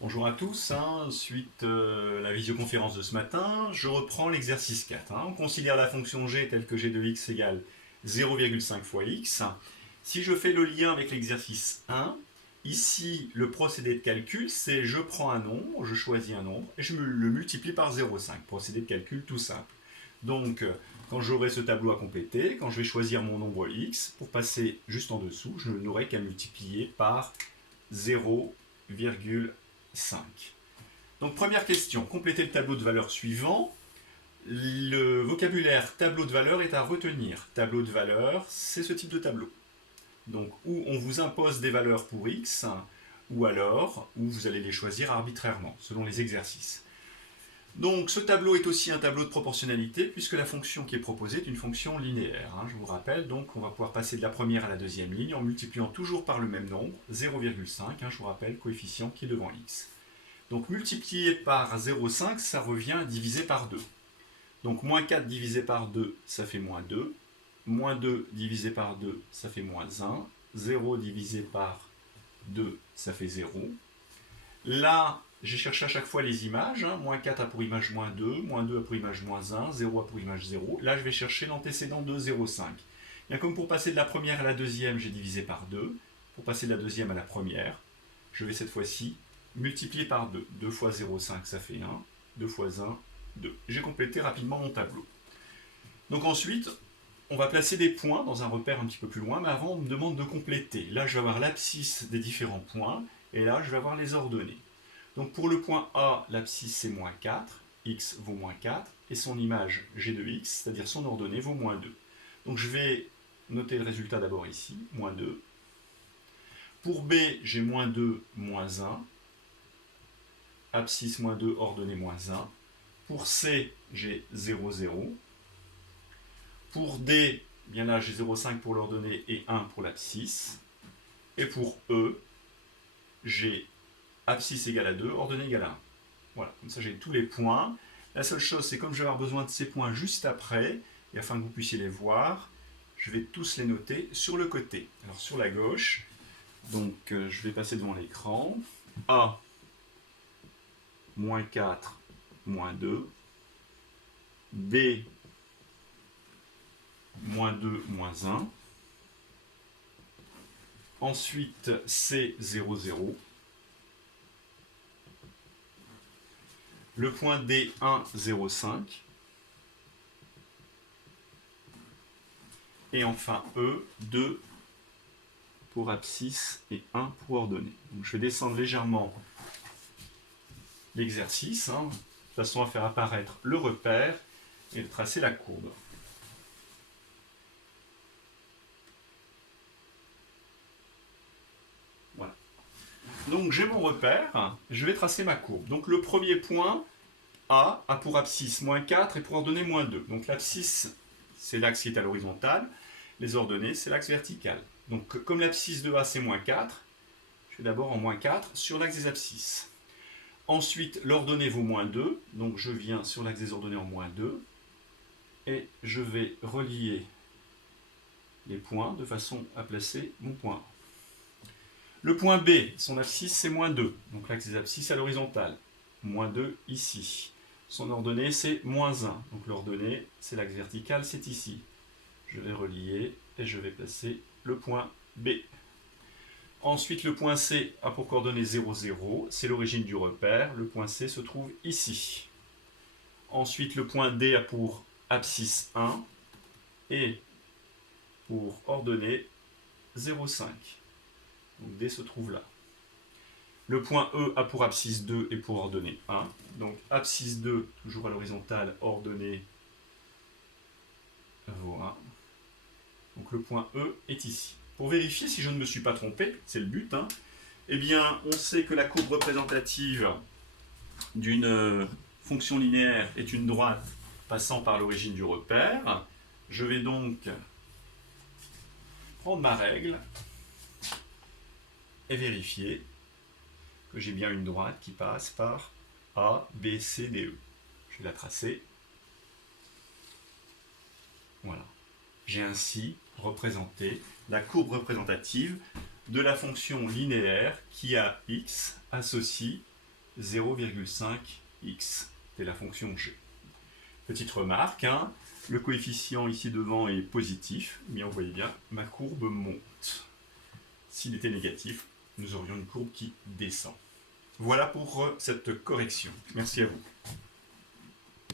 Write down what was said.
Bonjour à tous, suite à la visioconférence de ce matin, je reprends l'exercice 4. On considère la fonction g telle que g de x égale 0,5 fois x. Si je fais le lien avec l'exercice 1, ici le procédé de calcul c'est je prends un nombre, je choisis un nombre et je le multiplie par 0,5. Procédé de calcul tout simple. Donc quand j'aurai ce tableau à compléter, quand je vais choisir mon nombre x, pour passer juste en dessous, je n'aurai qu'à multiplier par 0,5. Donc première question, compléter le tableau de valeurs suivant. Le vocabulaire tableau de valeurs est à retenir. Tableau de valeurs, c'est ce type de tableau. Donc où on vous impose des valeurs pour x, ou alors où vous allez les choisir arbitrairement, selon les exercices. Donc ce tableau est aussi un tableau de proportionnalité, puisque la fonction qui est proposée est une fonction linéaire. Je vous rappelle, donc on va pouvoir passer de la première à la deuxième ligne en multipliant toujours par le même nombre, 0,5, je vous rappelle, coefficient qui est devant x. Donc multiplié par 0,5, ça revient à diviser par 2. Donc moins 4 divisé par 2, ça fait moins 2. Moins 2 divisé par 2, ça fait moins 1. 0 divisé par 2, ça fait 0. Là, j'ai cherché à chaque fois les images. Moins 4 a pour image moins 2, moins 2 a pour image moins 1, 0 a pour image 0. Là, je vais chercher l'antécédent de 0,5. Bien comme pour passer de la première à la deuxième, j'ai divisé par 2. Pour passer de la deuxième à la première, je vais cette fois-ci multiplier par 2. 2 fois 0,5, ça fait 1. 2 fois 1, 2. J'ai complété rapidement mon tableau. Donc ensuite, on va placer des points dans un repère un petit peu plus loin, mais avant, on me demande de compléter. Là, je vais avoir l'abscisse des différents points, et là, je vais avoir les ordonnées. Donc pour le point A, l'abscisse c'est moins 4, x vaut moins 4, et son image g de x, c'est-à-dire son ordonnée, vaut moins 2. Donc je vais noter le résultat d'abord ici, moins 2. Pour B, j'ai moins 2, moins 1. Abscisse moins 2, ordonnée moins 1. Pour C, j'ai 0, 0. Pour D, bien là, j'ai 0,5 pour l'ordonnée et 1 pour l'abscisse. Et pour E, j'ai abscisse égale à 2, ordonnée égale à 1. Voilà, comme ça j'ai tous les points. La seule chose, c'est comme je vais avoir besoin de ces points juste après, et afin que vous puissiez les voir, je vais tous les noter sur le côté. Alors sur la gauche, donc je vais passer devant l'écran. A, moins 4, moins 2. B, moins 2, moins 1. Ensuite, C, 0, 0. Le point D, 1, 0, 5. Et enfin E, 2 pour abscisse et 1 pour ordonnée. Donc je vais descendre légèrement l'exercice, de façon à faire apparaître le repère et de tracer la courbe. Voilà. Donc j'ai mon repère, je vais tracer ma courbe. Donc le premier point, A, a pour abscisse moins 4 et pour ordonnée moins 2. Donc l'abscisse, c'est l'axe qui est à l'horizontale, les ordonnées, c'est l'axe vertical. Donc comme l'abscisse de A c'est moins 4, je vais d'abord en moins 4 sur l'axe des abscisses. Ensuite, l'ordonnée vaut moins 2, donc je viens sur l'axe des ordonnées en moins 2, et je vais relier les points de façon à placer mon point. Le point B, son abscisse c'est moins 2, donc l'axe des abscisses à l'horizontale. Moins 2 ici. Son ordonnée c'est moins 1, donc l'ordonnée c'est l'axe vertical, c'est ici. Je vais relier et je vais placer le point B. Ensuite, le point C a pour coordonnée 0, 0, c'est l'origine du repère. Le point C se trouve ici. Ensuite, le point D a pour abscisse 1 et pour ordonnée 0,5. Donc D se trouve là. Le point E a pour abscisse 2 et pour ordonnée 1. Donc abscisse 2, toujours à l'horizontale, ordonnée vaut 1. Donc le point E est ici. Pour vérifier si je ne me suis pas trompé, c'est le but, eh bien, on sait que la courbe représentative d'une fonction linéaire est une droite passant par l'origine du repère. Je vais donc prendre ma règle et vérifier que j'ai bien une droite qui passe par A, B, C, D, E. Je vais la tracer. Voilà. J'ai ainsi représenté la courbe représentative de la fonction linéaire qui à x associe 0,5x. C'est la fonction g. Petite remarque, hein, le coefficient ici devant est positif, mais vous voyez bien, ma courbe monte. S'il était négatif, nous aurions une courbe qui descend. Voilà pour cette correction. Merci à vous.